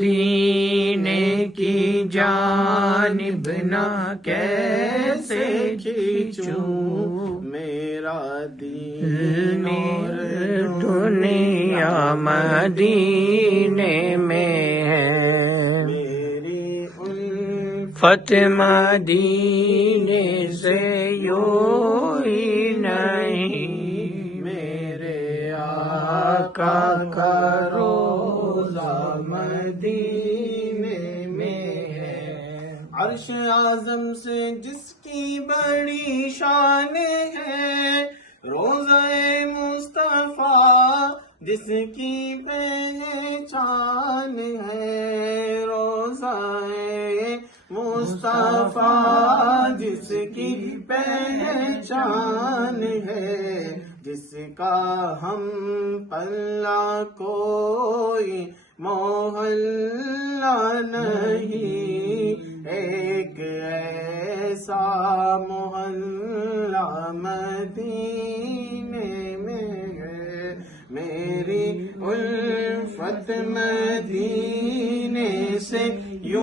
مدینے کی جانب نہ کیسے کھینچوں، میرا دین اور دنیا مدینے میں ہے، میری الفت مدینے سے یوں ہی نہیں، میرے آقا کا روضہ مدینے میں ہے۔ عرش اعظم سے جس کی بڑی شان ہے، روضہ مصطفیٰ جس کی پہچان ہے، روضہ مصطفیٰ جس کی پہچان ہے، جس کا ہم پلہ کوئی محلہ نہیں، ایک ایسا محلہ مدینے میں ہے، میری الفت مدینے سے